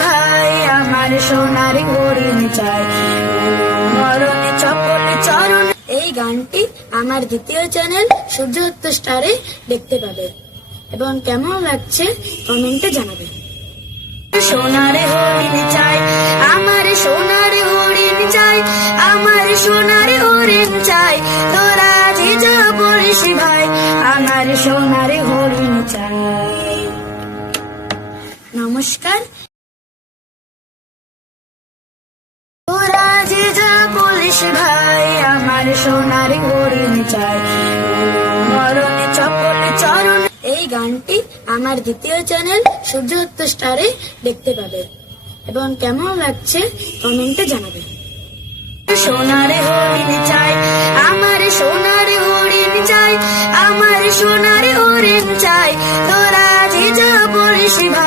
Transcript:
ভাই, আমার সোনার হরিণ চাই, মরণে চপলে চরণ। এই গানটি আমার দ্বিতীয় চ্যানেল সূর্যদত্ত স্টারে দেখতে পাবে এবং কেমন লাগছে কমেন্টে জানাবে। সোনার হরিণ চাই, আমার সোনার হরিণ চাই, আমার সোনার হরিণ চাই, তোরা যে যা বলিস ভাই, আমার সোনার হরিণ চাই। নমস্কার। তোরা যে যা বলিস ভাই, আমার সোনার হরিণ চাই, মরণে চপলে চরণ। এই গানটি আমার দ্বিতীয় চ্যানেল সূর্যদত্ত স্টারে দেখতে পাবে এবং কেমন লাগছে কমেন্টে জানাবে। সোনার হরিণ চাই, আমার সোনার হরিণ চাই, আমার সোনার হরিণ চাই, তোরা যে যা বলিস ভাই।